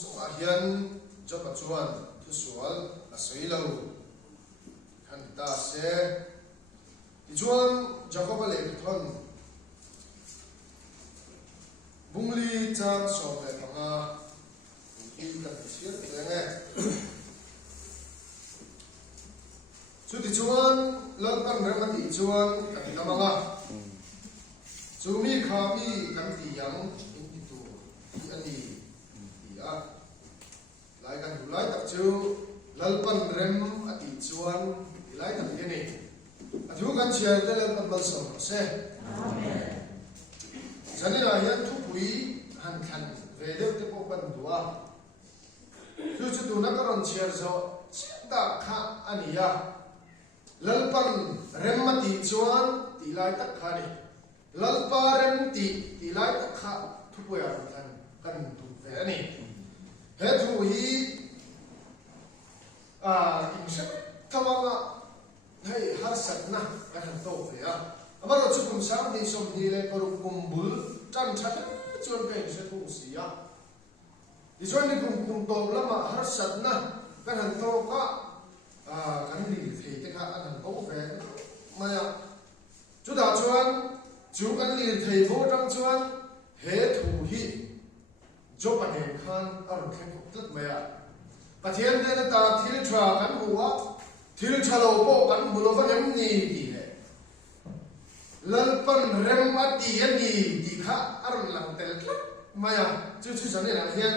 so ahian job chuan thu sual a soilo kan ta se chuan jacob le thon bungli chang so le panga ki kan sir nge chu ti chuan lam pan rang ti chuan kan namanga chu mi kha mi kan ti yang in ti tu ti ani ti a lai kan lai tak chu lal pan rem ati chuan lai tak ke ni athu kan chia te lal pan bal so se amen zani la hian thu pui han khan ve de te po pan duwa chu chu tu na ka ron chia zo ta kha ania lalpan remmati chuan ti lai tak kha ni lalpa rem ti lai tak kha thu puya than kan tu ve ani he thu hi in se tawanga hei har sat na kan to ve a amaro chu kum sang ni som ni le paru kum bul tan chat chuan pe se thu sia di chuan ni kum to lama har sat na kan to ka kan ni thei te kha an to ve maya chu da chuan chu kan li thei bo tang chuan he thu hi jo pa ne khan ar khen ko tlak maya pathian de ta thil thwa kan huwa thil thalo po kan bulo va nem ni di le lalpan rem ati ani di kha ar lang tel tlak maya chu chu san ne la hian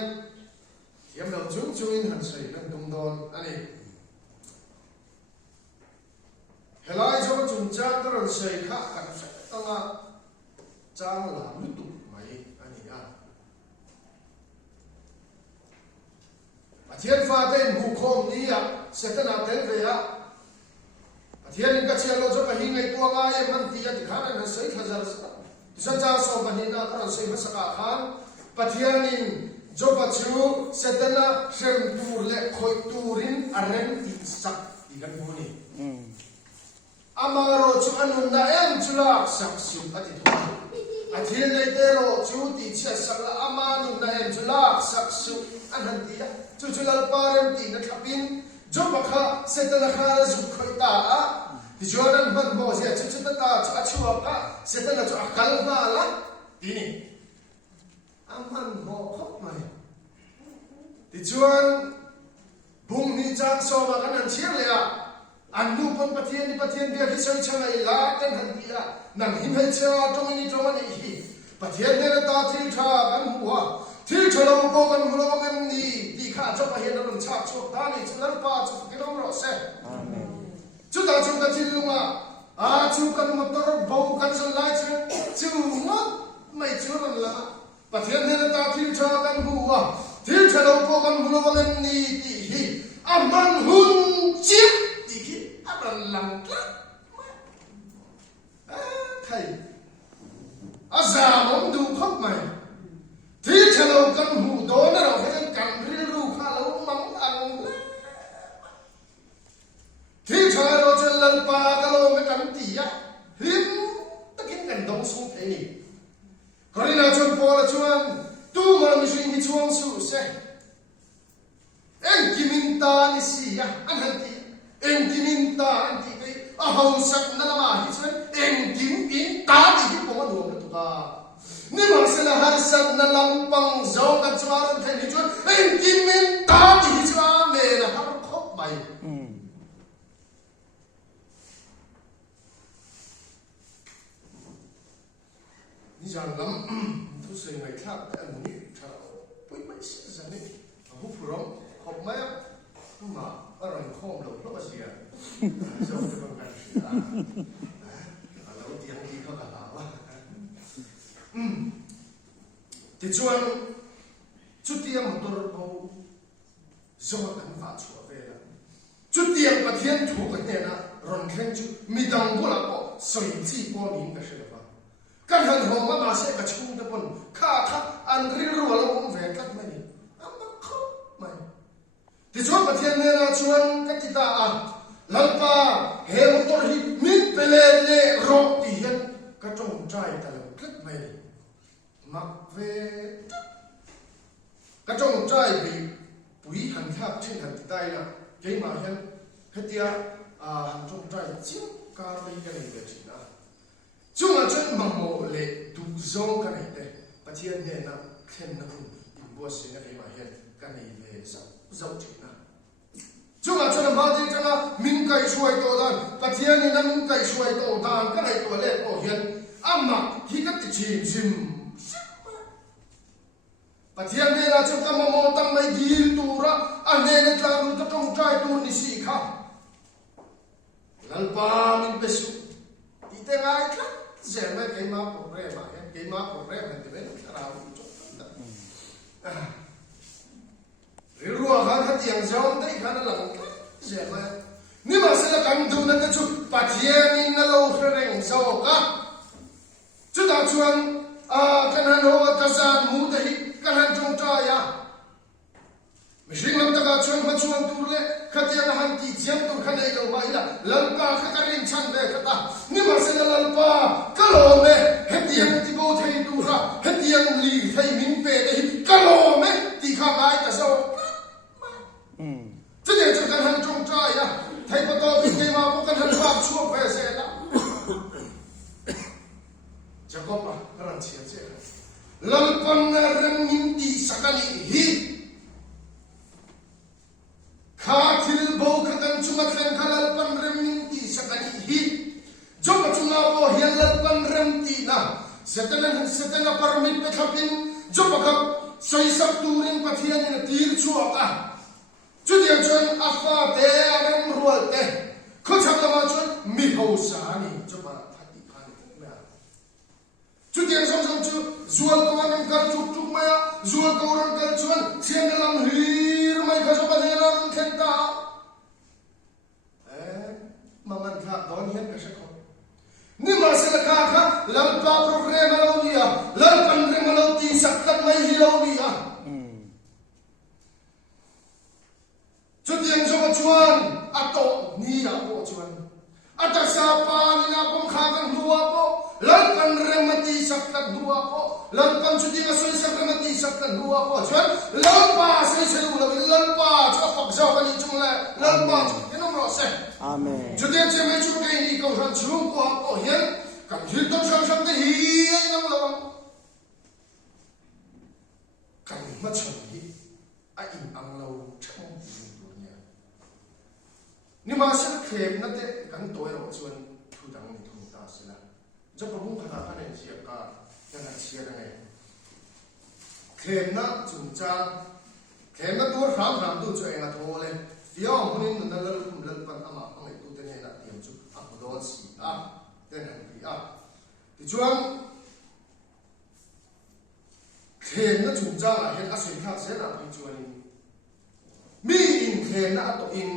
yam lo chung chung in han sai kan tum don ani helai jo chung chang ka ron sei kha kan sa tanga chang la lu tu mai ani a pathian fa ten bu khom ni a setana tel ve a pathian in ka chia lo jo ka hi ngai tua ga ye man ti a ti khana na sei khazar sa sa cha so ba ni na ka ron sei ma sa ka khan pathian in jo pa chu setana sem tur le khoi turin arem ti sak ti kan bu ni amaro chu anun na em chulak sak su ati thu athil nei te ro chu ti chia sak la amanu na em chulak sak su anan ti chu chulal parem ti na thapin jo bakha setana khara zu khoi ta a ti jonan ban bo se chu chu ta cha chuwa ka setana chu akal ba la ti ni aman bo khop mai ti chuan bung ni chang so ma kan an chiar le a anu pon pathian bia hi soi changai la ten han dia nang him hai cha tong ni hi pathian ne ta thil tha kan huwa thil thalo ko kan hulo kan ni ti kha cho pa hian ron chak chok ta ni chular pa chu ki rom ro se amen chu ta thil lunga chu kan motor bo kan san lai chu ngot mai chu ron la pathian ne ta thil tha kan huwa thil thalo ko kan hulo kan ni ti hi aman hun chi aban lang tla thầy azam du khóc mày thi chalo kan hu do na ro he kan ril ru kha lo mang ang thi chalo chalal pa ka lo me kan ti ya him takin kan dong su the ni korina chon po la chuan tu ma mi shin hi chuang su se en kiminta ni si ya an han ti en kiminta an ti kai a hau sak na la ma hi chuan en kim ta ni hi po ma do na tu ka ni ma se na har sak na lam pang zo ka chuan the ni chuan en kiminta ni hi chuan me na har khop mai ni jang lam tu se ngai thak an ni tha pui mai se za ni hu phurom khop mai ma aron khom lo lo ba sia zo ke bang kan sia lo tiang ki kha ka wa ti chuan chu tiang motor bo zo kan fa chu ve la chu tiang pathian thu ka ne na ron khen chu mi dang bo la ko soi chi ko min ka se ba kan han ho ma se ka chung ta pon kha an ril ru lo um ve kat mai amma kho mai ti chuan pathian ne na chuan ka ti ta a lalpa he motor hi min pele le ro ti hian ka chong trai ta lo kat mai mak ve กระจงใจบีปุ๋ยหันทับเช่นหันติดได้นะเกี่ยมาเห็นเฮียหันจงใจจิ้มกาไปกันเลยเด็ดนะจุงอาจจะมังโมเลดูซองกันเลยปะเทียนเนี่ยนะเช่นนั้นอินบัวเสียงเกี่ยมาเห็นกันเลยสับเจ้าจิตนะจุงอาจจะมาดีจังนะมินไก่ช่วยตัวดันปะเทียนเนี่ยนะมินไก่ช่วยตัวดันกันเลยตัวเล็กโอเห็นอามาฮิกัดจิมจิมปะเทียนเนี่ยนะจุงกำมามองตั้งไม่ดีตัวระอันเนี่ยนะตาลุตะจงใจตัวนิสิค่ะลัลปามินเปสุอีเตงไอ้ครับเจ้าแม่เกี่ยมาโปรแกรมเกี่ยมาโปรแกรมเนี่ยเป็นอะไรจุดนั้นหรือรัวข้าขัดยังจอมได้ข้านั่นหลังเจ้าแม่นี่มาเสละกันดูนั่นก็จุดปะเทียนนี่นั่นเราเคร่งโซ่กันจุดอาชวนกันหันหัวตาซานมูดหิกันหันจงใจไม่ใช่ลำตะกาชวนมาชวนตัวเล่ขัดยังหันตีเจียมตัวขันไอ้เราไม่ละลัลปาขัดกันเองชันเด็กขัดนี่มาเสละลัลปากะโลเมเฮตียังที่โบไทยดูระเฮตียังลีไทยมินเปเดหิกะโลเมที่ข้าไม่ตาโซ่จะเดี๋ยวจะกันหันจงใจไทยปตอพิเกมาพวกกันหันภาพชั่วเพเสละจะก็ปะรันเชียเจ้ลัลปันนาเรมินตีสักนิฮิข้าทิลโบกันจุมาเข่งข้าลัลปันเรมินตีสักนิฮิจบจุมาโบเฮียลัลปันเรมตีนะเสตนะปาร์มิตเปทับบินจบกับสอยสับตูรินปะเทียนตีร์ชัวกะจุดยังจวนอัฟาเตอเรมรัวเตเขาชักละมาจวนมีโฮสานีจบมาทัดติพันเมื่อจุดยังสองจุดจวนกวนกันจุกมาจวนกวนกันจวนเชียงลำฮีร์ไม่เขาจะมาเรียนเข็นตามันข้าตอนเห็นกันสักคนนี่มาเสละข้าลัลปาโปรแกรมมาแล้วนี่ลัลปันเรื่องมาแล้วตีสักกันไม่ฮิแล้วนี่จุดยังชอบชวนอัตโตนี่อ่ะโอชวนอัตสาปานี่นะผมข้ากันหัวโปลัลปันเรื่องมาตีสักกันหัวโปลัลปันจุดยังสวยสักกันมาตีสักกันหัวโปชวนลัลปาสวยสวยเราเป็นลัลปาจุดฝักเจ้ากันนี่จุงเลยลัลปาจุดยังน้องรอเซ่อาเมนจุดยังจะไม่จุดกันนี่เขาทำชุมกว่าโอเห็นกันหินต้นช่างช่างที่ฮีน้องเรากันมาชมฮีไอ้อินอังเราช่างนี่มาเสกเข็มนั่นเด็กกันตัวเราชวนทุดังนี่ทุตาสิละจะประมุ่งขนาดนั้นเชียร์กันยังไงเชียร์ยังไงเข็มนั่นจุนจ้าเข็มนั่นตัวรำดูช่วยงานโทเลยเดี๋ยวคนนี้นั่นเราคุมเล่นปันอามาอังไงตัวเต็มเนี่ยนะเตรียมจุอัพโดนสีเต็มหันปีที่ชวนเข็มนั่นจุนจ้าเห็นอาศัยข้าเสียนะที่ชวนมีอินเข็มนั่นตัวอิน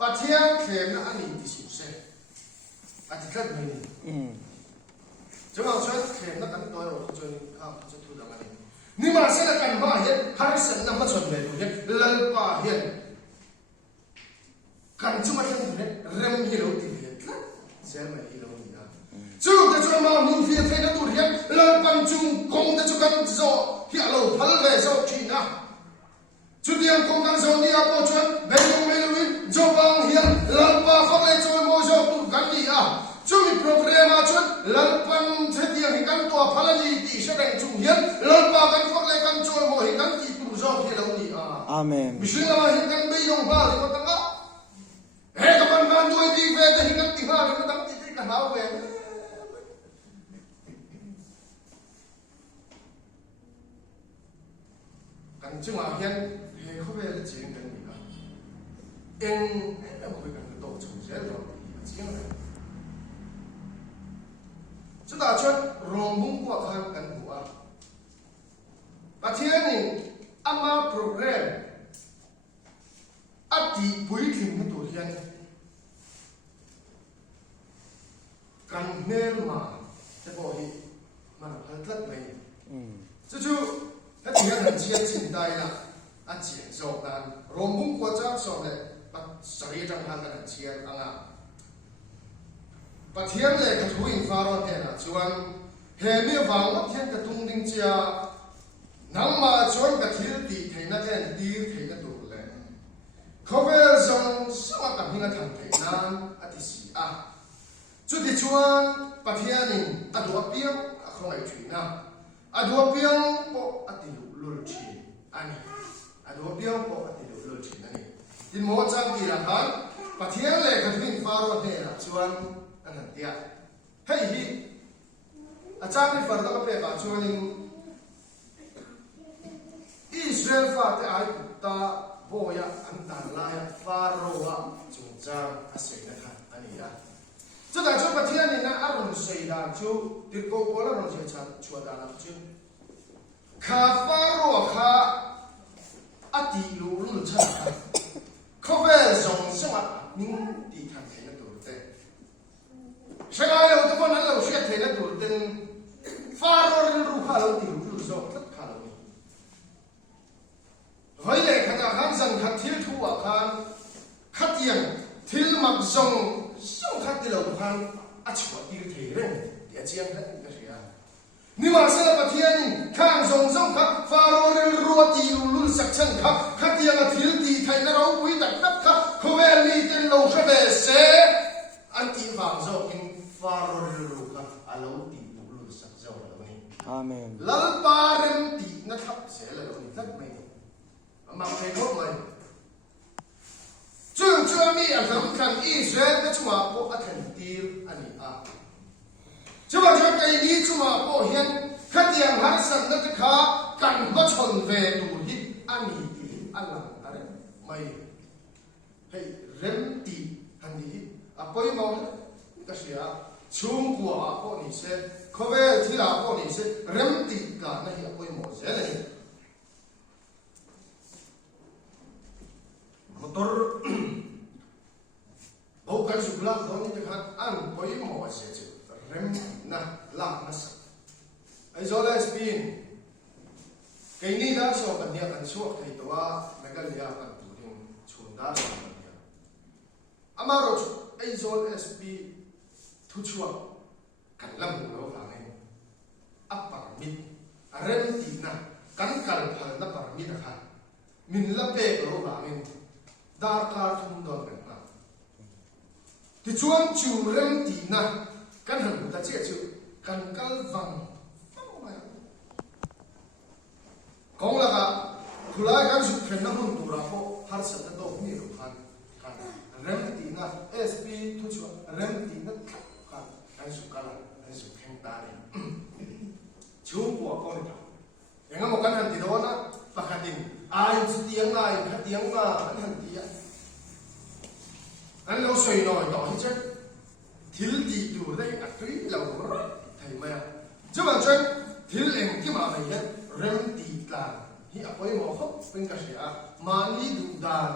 ปะเทียนเข็มนะอันนี้ที่สุดเสียอธิการไม่จะมาช่วยเข็มนะกันตัวเราช่วยข้ามจะทุดังอะไรนี่มาเสียกันบ้าเห็นฮาริสันนำมาชนเลยดูเห็นลัลปาเห็นกันจุมาเห็นเนี่ยเริ่มฮิโร่ตีเห็นเสียไม่ฮิโร่นี่นะจู่แต่จู่มามุนฟีเทนตัวเห็นลัลปันจุงกงแต่จู่กันโซ่ฮิโร่พัลเลยโซ่ชีนะจุดยังคงกันโซนี่อาโปชวนเบลงเมลวินจบังเฮียลัลปาฟังเลยจวนโมโจตุกันนี่จุดมีโปรแกรมชวนลัลปันเทียงหิกันตัวพัลลีตีเสด็จจุงเฮียลัลปากันฟังเลยกันจวนโมหิกันตีตุโจเฮียเรานี่อาเมนมิชิลาหิกันเบยงบาลิก็ตั้งเฮ้กับมันกันด้วยดีเวทหิกันตีบาลิก็ตั้งตีกันหาเวกันจุมาเฮียเขาเป็นอะไรจริงกันนี่เองไม่บอกกันก็ต้องชมเสียแล้วจริงเลยสุดท้ายชวนรวมมุ่งกว่ากันหัวประเทศนี้อามาโปรแกรมอดีตผู้หญิงตัวเรียนกันเนื้อมาจะบอกให้มันพัฒน์ไปจู่ๆถ้าเทียนเชียร์จินได้ละอาเจียนสอบกันรวมมุ่งกว่าจะสอบเลยปัจจัยจังหันกันเชียร์ต่างปัจเทียนเลยกระทุ่งฟ้าร้อนแค่ละชวนเฮมีหวังว่าเทียนกระทุ่งดิ้งเชีย nang ma chuan ka thil ti theina ken tir theina tur le khovel zong sawa ka hinga tham theina ati si a chu ti chuan pathianin adua piang a khongai thina adua piang po ati lul thi ani adua piang po ati lul thi ani tin mo chang ki ra khan pathian le ka thin faro he ra chuan anan tia hei hi achang ni farda pe ka chuanin Israel fa te ai ta boya antan laya faroa chungchang asena khan ania chu da chu pathian ni na arun seida chu tirko kola ron che chan chuada na chu kha faroa kha ati lu lu cha kha khovel zong sema ning ti than thena tur te shega yo to pon na lo she thena tur ten faro ru kha lo ti lu zo vậy để khát khát rằng khát thiếu thu à khan khát tiền thiếu mặc dòng sông khát tiền lâu khan à chỉ có tiêu thế đấy để chiang hết cái gì à nhưng mà sẽ là cái thiên khang dòng sông khát pha rồi ruột tiêu luôn sắc chân khát tiền là thiếu thì thay nó đâu quý đặc đất khát không về mi tên lâu sẽ về sẽ anh ti vàng dòng in pha rồi ruột khát à lâu tiêu luôn sắc dòng là vậy Amen. lal ba rem ti nó thắp sẽ là vậy rất mấy mà phải có mày chương chương mi ở trong khăn Israel cái chúng mà có thành tiêu anh à chứ mà cho cái gì chúng mà có hiện khát tiền hát sẵn nó cái khá cần bắt chọn về đủ hít anh làm anh đấy mày hay rem ti anh đi à bây mau cái gì à chung của có ni sẽ có vẻ thì là có ni sẽ rem ti cả này à bây mau sẽ này motor bau kan sukla doni te khan an poi mo se che rem na la na sa ai zola spin kai ni da so kan dia kan so kai to wa megalia kan tu ding chun da so kan dia amaro chu ai zol sp thu chua kan lam lo la ngai apar mit rem ti na kan kal phal na par mit kha min la pe lo la min dar kar thum don kan na ti chuan chu rem ti na kan han ta che chu kan kal wang kong la ka khulai kan su khen na hun tu ra ko har sa ta do mi ro khan kan rem ti na sp thu chu rem ti na kan kan su kala kan su khen ta ni chu ko ko ni ta yang mo kan han ti do na pakatin ai chu tiang lai kha tiang ma an han ti ya anh lâu xoay nồi tỏ hết chất thiếu gì đủ đây à tuy lâu rồi thầy mẹ chứ mà chuyện thiếu em cái mà này hết rem tì là hi à quay mỏ khóc bên cái gì à mà ni đủ đàn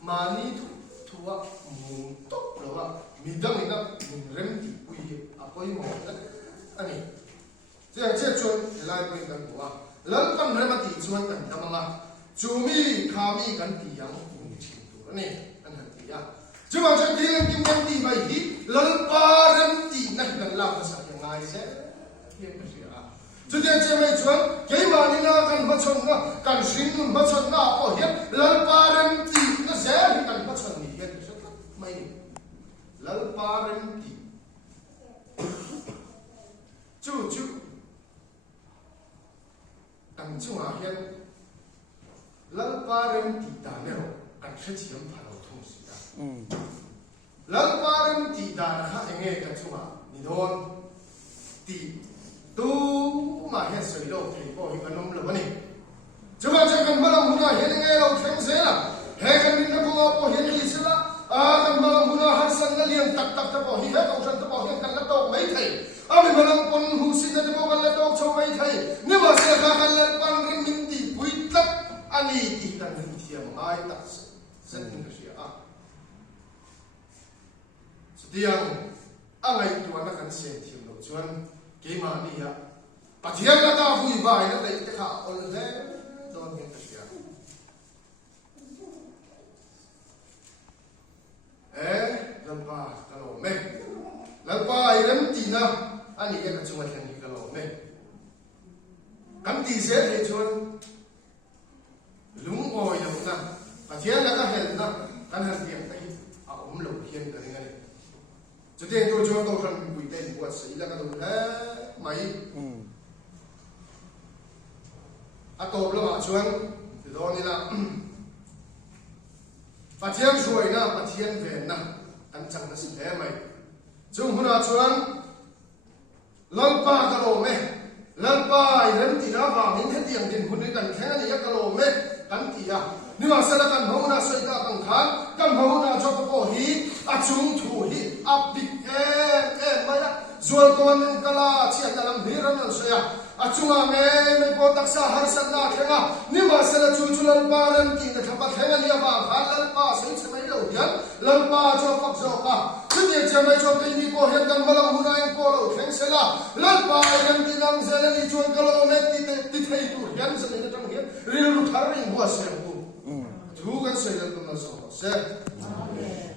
mà ni thu à mùng tốt rồi à mình đâm rem tì quy à quay mỏ đấy anh ấy chứ chuyện lại bên cái của lớn con rem tì chuyện cái gì mà chú mi khá mi cái tì yang cũng chịu tụi này anh hẳn tì à chứ mà cho thiên kim nhân thì vậy thì lần ba rem thì này cần làm cái gì ngay sẽ hiện cái gì à chứ thiên chơi mấy chuyện cái mà đi na cần bắt chọn na cần xin bắt chọn na có hiện lần ba rem thì nó sẽ thì cần bắt chọn gì hiện sẽ mấy lần ba rem thì chú cần chú mà hiện lần ba rem thì đã nêu cần sẽ chỉ làm phải lần ba rem ti đàn khác nghe cái chung à, ni đồn ti tu mà hiện sợi lâu thì có hiện cái nôm lâu này, chứ mà chỉ cần bao lâu nữa hiện nghe lâu khéo dễ là, hệ cái mình nó có hiện gì xí là, cần bao lâu nữa hắn sân nó liền tập tập có hiện hết câu chuyện tập hiện cần nó đâu mấy thầy, mình bao lâu con hú xin nó có cần nó đâu cho mấy thầy, nhưng mà sẽ khác cần nó bằng cái mình ti quý tập, anh ấy ti cần mình thiềm ai tập rất nhiều cái gì à. Tiang angai tuan akan sen thiam lo chuan ke ma ni ha pathian la ta hui vai na dei te kha ol le don nge ta sia lam pa ka lo me lam pa ai lam ti na ani ke ka chunga thang ni ka lo me kam ti se le chuan kan han tiang tai a lo hian ka ringa ni chu te to jo to ran bui te buat sei la ka do ha mai a to lo ma chuan do ni la pathian suai na pathian ve na an chang na si he mai chung huna chuan lalpa ka lo me lalpa ren ti na wa min he tiang din hun kan thang ani ya ka lo me kan ti ya ni ma sa kan ho na soi ka kan khan kan ho na jo ko hi a chung thu hi a big ma ya zual ko an kala chi an lam hiran an soya a chunga me ko taksa har san na khenga ni ma sa la chu chu lalpa ren ti na thapa khenga ni ba khan lalpa sei se mai lo yan lalpa jo pak zo ka Jadi jamai jo pe ni ko hen kan malang hunai ko lo theng sela lalpa ren ti nang zela ni chuan kalo me ti thei tu yan se ni tang hian ril lu thar ring bua se bu thu kan sei la tu na so se amen